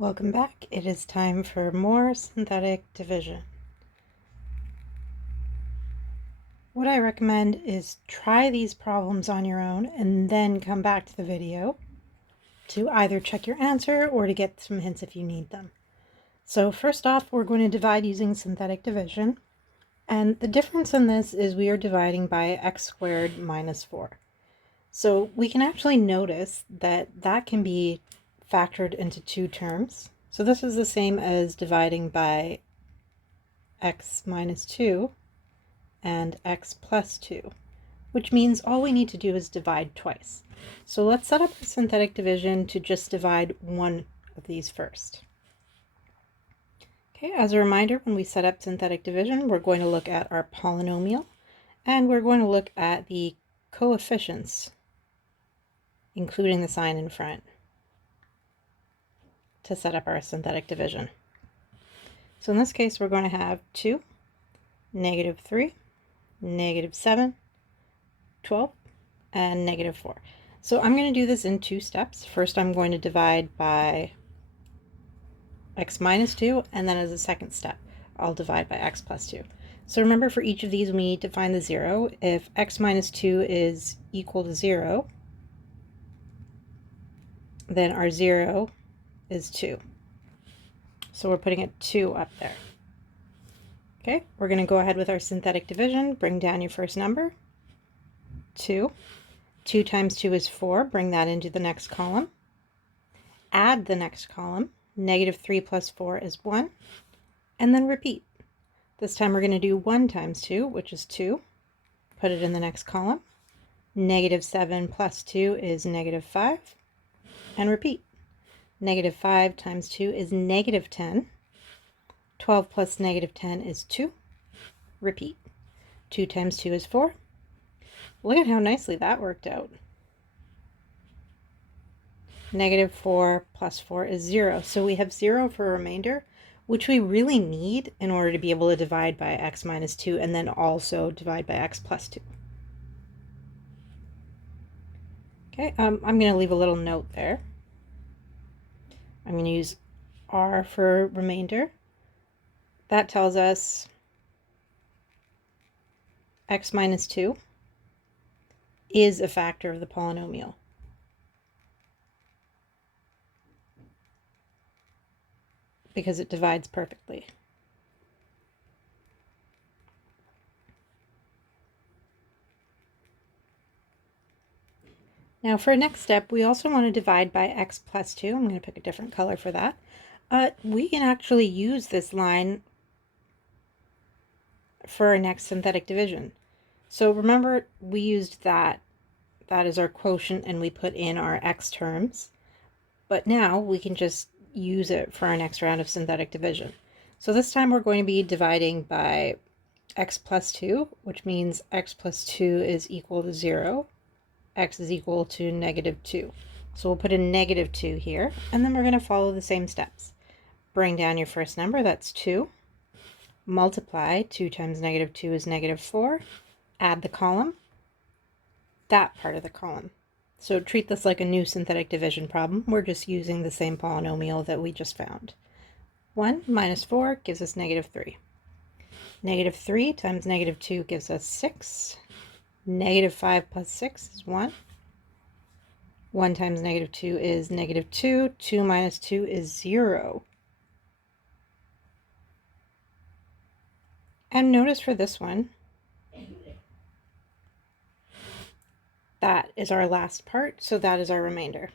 Welcome back. It is time for more synthetic division. What I recommend is try these problems on your own and then come back to the video to either check your answer or to get some hints if you need them. So first off, we're going to divide using synthetic division. And the difference in this is we are dividing by x squared minus 4. So we can actually notice that that can be factored into two terms. So this is the same as dividing by x minus 2 and x plus 2, which means all we need to do is divide twice. So let's set up a synthetic division to just divide one of these first. Okay, as a reminder, when we set up synthetic division, we're going to look at our polynomial, and we're going to look at the coefficients, including the sign in front, to set up our synthetic division. So in this case, we're going to have 2, negative 3, negative 7, 12, and negative 4. So I'm going to do this in two steps. First, I'm going to divide by x minus 2, and then as a second step, I'll divide by x plus 2. So remember, for each of these, we need to find the 0. If x minus 2 is equal to 0, then our 0 is 2. So we're putting a 2 up there. Okay, we're going to go ahead with our synthetic division. Bring down your first number, 2. 2 times 2 is 4. Bring that into the next column. Add the next column. Negative 3 plus 4 is 1. And then repeat. This time we're going to do 1 times 2, which is 2. Put it in the next column. Negative 7 plus 2 is negative 5. And repeat. Negative 5 times 2 is negative 10. 12 plus negative 10 is 2. Repeat. 2 times 2 is 4. Look at how nicely that worked out. Negative 4 plus 4 is 0. So we have 0 for a remainder, which we really need in order to be able to divide by x minus 2 and then also divide by x plus 2. Okay, I'm going to leave a little note there. I'm going to use r for remainder. That tells us x minus 2 is a factor of the polynomial. Because it divides perfectly. Now for our next step, we also want to divide by x plus 2. I'm going to pick a different color for that. We can actually use this line for our next synthetic division. So remember, we used that. That is our quotient, and we put in our x terms. But now we can just use it for our next round of synthetic division. So this time we're going to be dividing by x plus 2, which means x plus 2 is equal to 0. X is equal to negative 2. So we'll put a negative 2 here, and then we're going to follow the same steps. Bring down your first number, that's 2. Multiply, 2 times negative 2 is negative 4. Add the column, that part of the column. So treat this like a new synthetic division problem. We're just using the same polynomial that we just found. 1 minus 4 gives us negative 3. Negative 3 times negative 2 gives us 6. Negative 5 plus 6 is 1. 1 times negative 2 is negative 2. 2 minus 2 is 0. And notice for this one, that is our last part, so that is our remainder.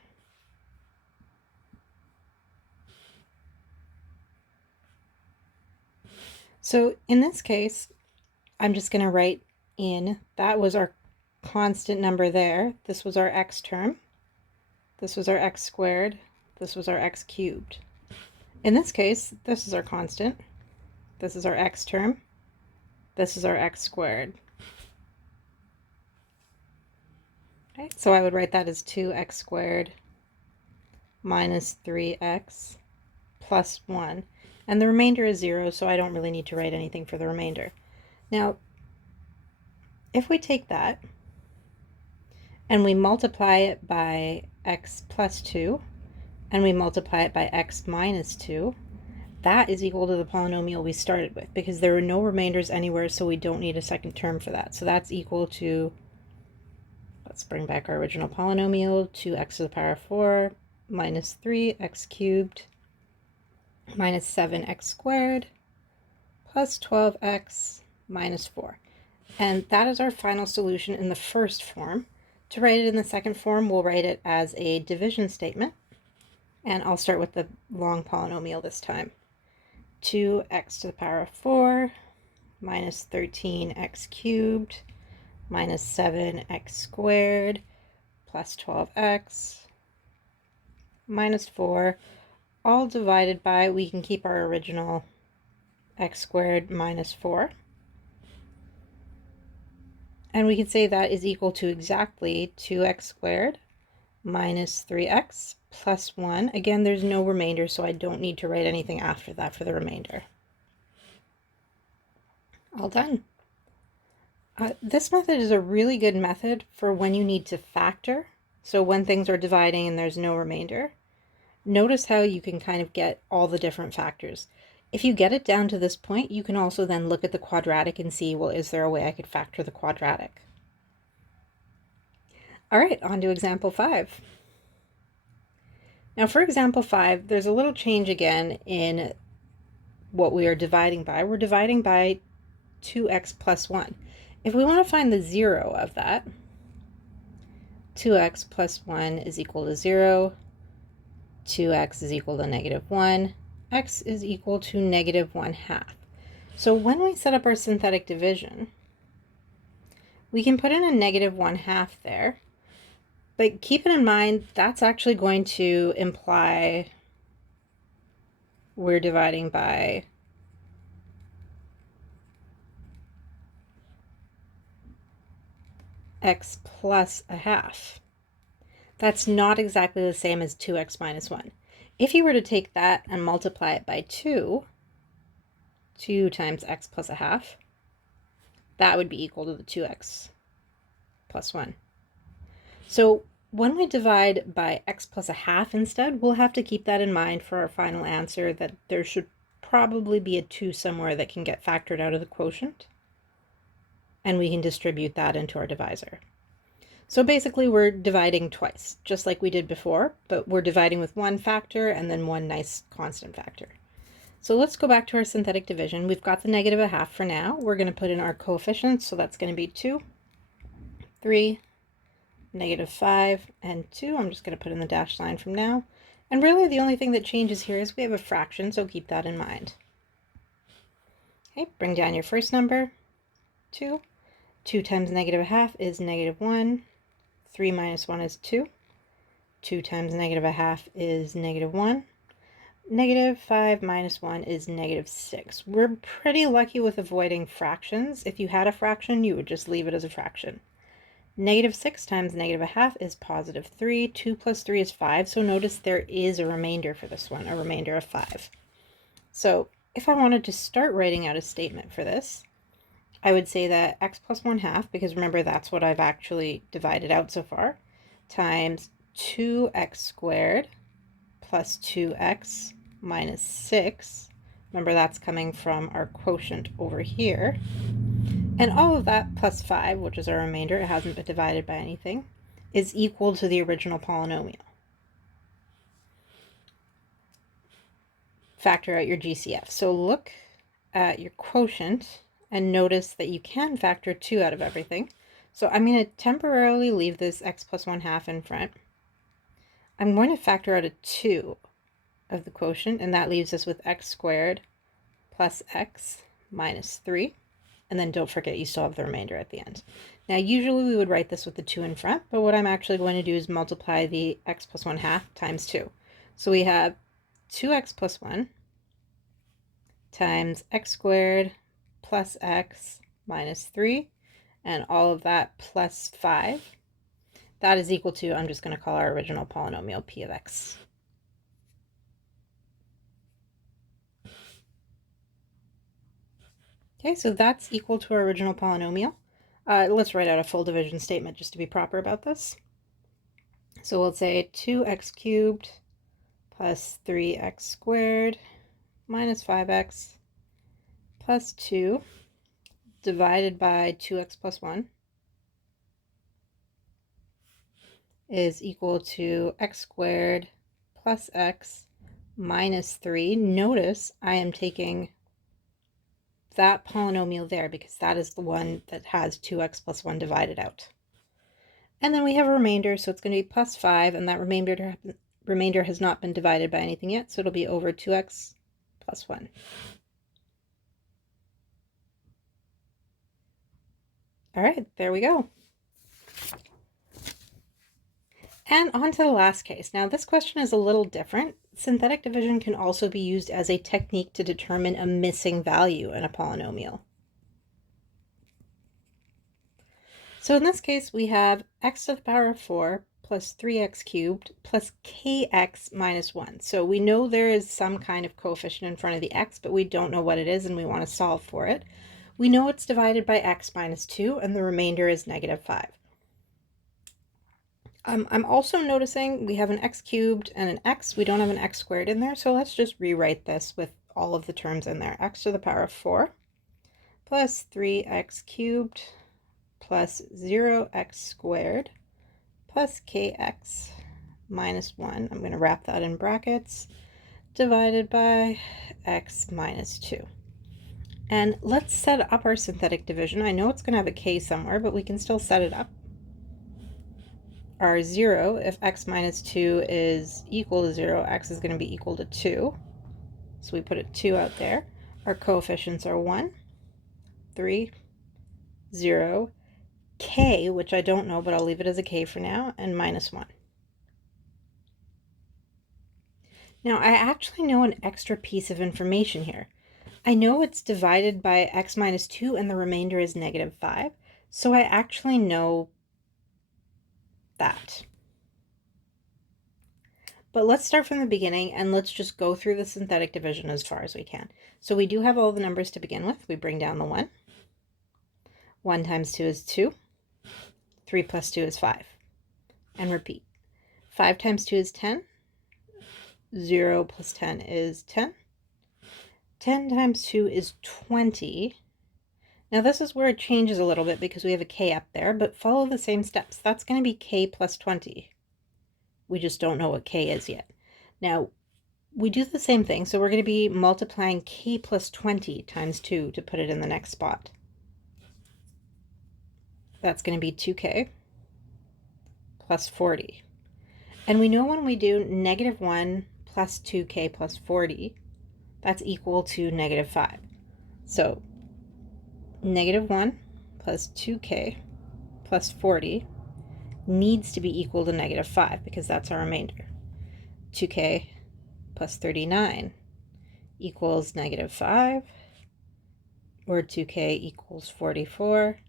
So in this case, I'm just going to write in, that was our constant number there. This was our x term. This was our x squared. This was our x cubed. In this case, this is our constant. This is our x term. This is our x squared. Okay, so I would write that as 2x squared minus 3x plus 1. And the remainder is 0, so I don't really need to write anything for the remainder. Now, if we take that and we multiply it by x plus 2, and we multiply it by x minus 2, that is equal to the polynomial we started with, because there are no remainders anywhere, so we don't need a second term for that. So that's equal to, let's bring back our original polynomial, 2x to the power 4 minus 3x cubed minus 7x squared plus 12x minus 4. And that is our final solution in the first form. To write it in the second form, we'll write it as a division statement. And I'll start with the long polynomial this time. 2x to the power of 4 minus 13x cubed minus 7x squared plus 12x minus 4, all divided by, we can keep our original x squared minus 4. And we can say that is equal to exactly 2x squared minus 3x plus 1. Again, there's no remainder, so I don't need to write anything after that for the remainder. All done. This method is a really good method for when you need to factor. So when things are dividing and there's no remainder. Notice how you can kind of get all the different factors. If you get it down to this point, you can also then look at the quadratic and see, well, is there a way I could factor the quadratic? All right, on to example 5. Now for example 5, there's a little change again in what we are dividing by. We're dividing by 2x plus 1. If we want to find the 0 of that, 2x plus 1 is equal to 0, 2x is equal to negative 1, x is equal to negative 1/2. So when we set up our synthetic division, we can put in a negative 1/2 there, but keep it in mind that's actually going to imply we're dividing by x plus 1/2. That's not exactly the same as 2x minus 1. If you were to take that and multiply it by 2 times x plus 1/2, that would be equal to the 2x plus 1. So when we divide by x plus 1/2 instead, we'll have to keep that in mind for our final answer, that there should probably be a 2 somewhere that can get factored out of the quotient, and we can distribute that into our divisor. So basically we're dividing twice, just like we did before, but we're dividing with one factor and then one nice constant factor. So let's go back to our synthetic division. We've got the negative 1/2 for now. We're going to put in our coefficients, so that's going to be 2, 3, negative 5, and 2. I'm just going to put in the dashed line from now. And really the only thing that changes here is we have a fraction, so keep that in mind. Okay, bring down your first number, 2. 2 times negative 1/2 is negative 1. 3 minus 1 is 2. 2 times negative 1/2 is negative 1. Negative 5 minus 1 is negative 6. We're pretty lucky with avoiding fractions. If you had a fraction, you would just leave it as a fraction. Negative 6 times negative 1/2 is positive 3. 2 plus 3 is 5. So notice there is a remainder for this one, a remainder of 5. So if I wanted to start writing out a statement for this, I would say that x plus 1/2, because remember that's what I've actually divided out so far, times 2x squared plus 2x minus 6. Remember that's coming from our quotient over here. And all of that plus 5, which is our remainder, it hasn't been divided by anything, is equal to the original polynomial. Factor out your GCF. So look at your quotient and notice that you can factor 2 out of everything. So I'm going to temporarily leave this x plus 1/2 in front. I'm going to factor out a 2 of the quotient, and that leaves us with x squared plus x minus 3. And then don't forget you still have the remainder at the end. Now usually we would write this with the 2 in front, but what I'm actually going to do is multiply the x plus 1/2 times 2. So we have 2x plus 1 times x squared plus x minus 3, and all of that plus 5. That is equal to, I'm just going to call our original polynomial p of x. Okay, so that's equal to our original polynomial. Let's write out a full division statement just to be proper about this. So we'll say 2x cubed plus 3x squared minus 5x plus 2 divided by 2x plus 1 is equal to x squared plus x minus 3. Notice I am taking that polynomial there because that is the one that has 2x plus 1 divided out. And then we have a remainder, so it's going to be plus 5, and that remainder has not been divided by anything yet, so it'll be over 2x plus 1. All right, there we go. And on to the last case. Now this question is a little different. Synthetic division can also be used as a technique to determine a missing value in a polynomial. So in this case, we have x to the power of 4 plus 3x cubed plus kx minus 1. So we know there is some kind of coefficient in front of the x, but we don't know what it is and we want to solve for it. We know it's divided by x minus 2 and the remainder is negative 5. I'm also noticing we have an x cubed and an x. We don't have an x squared in there, so let's just rewrite this with all of the terms in there. X to the power of 4 plus 3x cubed plus 0x squared plus kx minus 1. I'm going to wrap that in brackets, divided by x minus 2. And let's set up our synthetic division. I know it's going to have a k somewhere, but we can still set it up. Our 0, if x minus 2 is equal to 0, x is going to be equal to 2. So we put a 2 out there. Our coefficients are 1, 3, 0, k, which I don't know, but I'll leave it as a k for now, and minus 1. Now I actually know an extra piece of information here. I know it's divided by x minus 2 and the remainder is negative 5. So I actually know that. But let's start from the beginning and let's just go through the synthetic division as far as we can. So we do have all the numbers to begin with. We bring down the 1. 1 times 2 is 2. 3 plus 2 is 5. And repeat. 5 times 2 is 10. 0 plus 10 is 10. 10 times 2 is 20. Now this is where it changes a little bit because we have a k up there, but follow the same steps. That's going to be k plus 20. We just don't know what k is yet. Now we do the same thing, so we're going to be multiplying k plus 20 times 2 to put it in the next spot. That's going to be 2k plus 40. And we know when we do negative 1 plus 2k plus 40, that's equal to negative 5. So negative 1 plus 2k plus 40 needs to be equal to negative 5 because that's our remainder. 2k plus 39 equals negative 5, or 2k equals 44,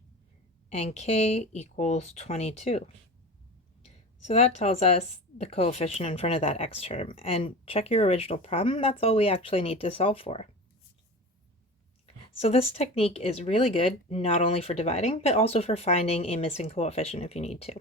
and k equals 22. So that tells us the coefficient in front of that x term. And check your original problem, that's all we actually need to solve for. So this technique is really good, not only for dividing, but also for finding a missing coefficient if you need to.